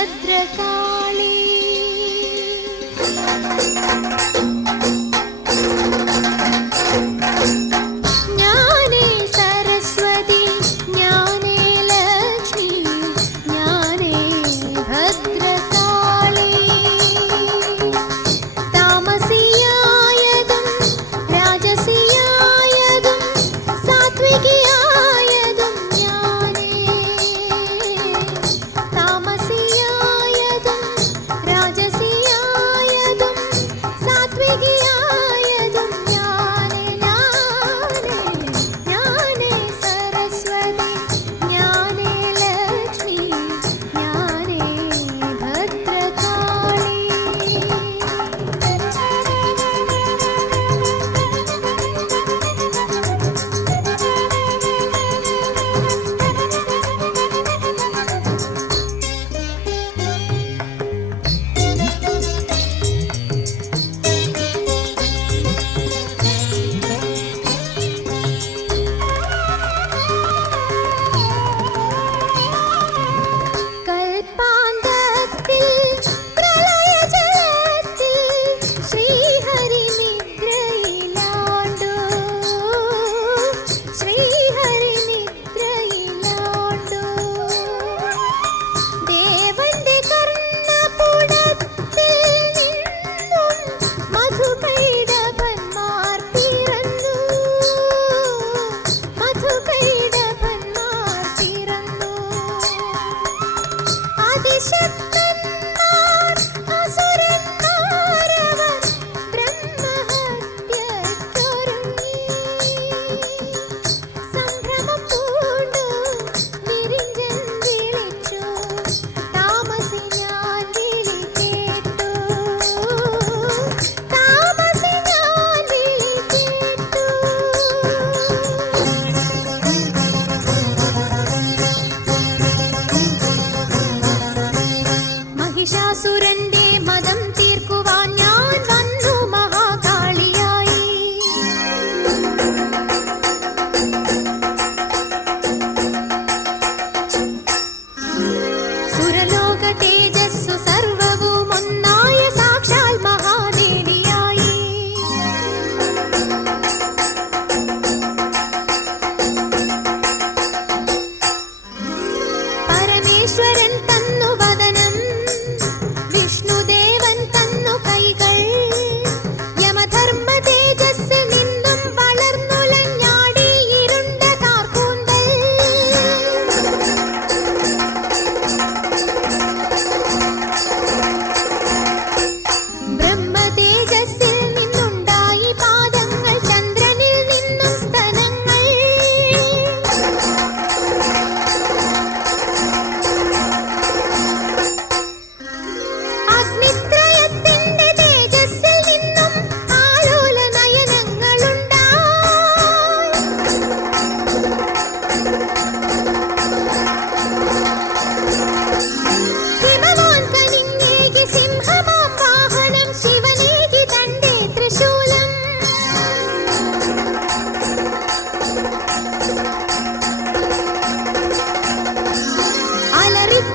Bhadrakali చాసురండి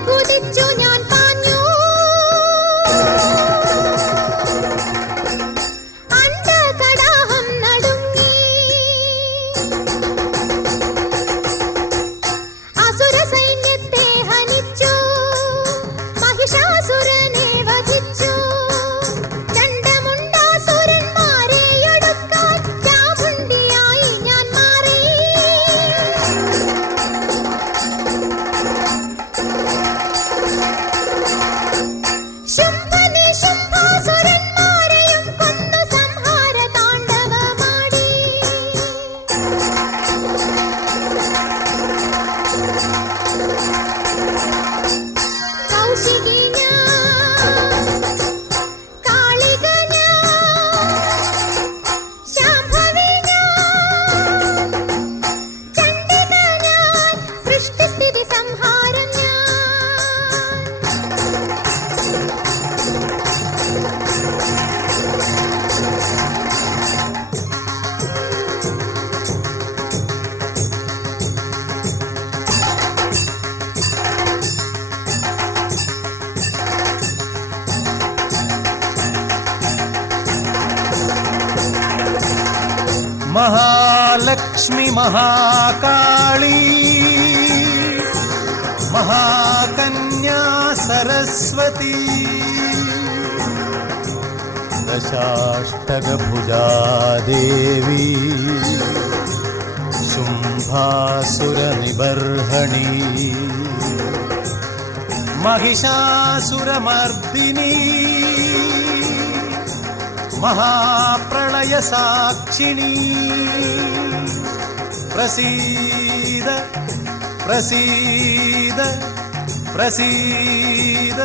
부딪히냐 Mahalakshmi Mahakali महाकन्या Saraswati दशाष्टकभुजा Devi शुम्भासुरनिबर्हणि Mahishasuramardini மகாபிரணய சாட்சிணி பிரசீத பிரசீத பிரசீத.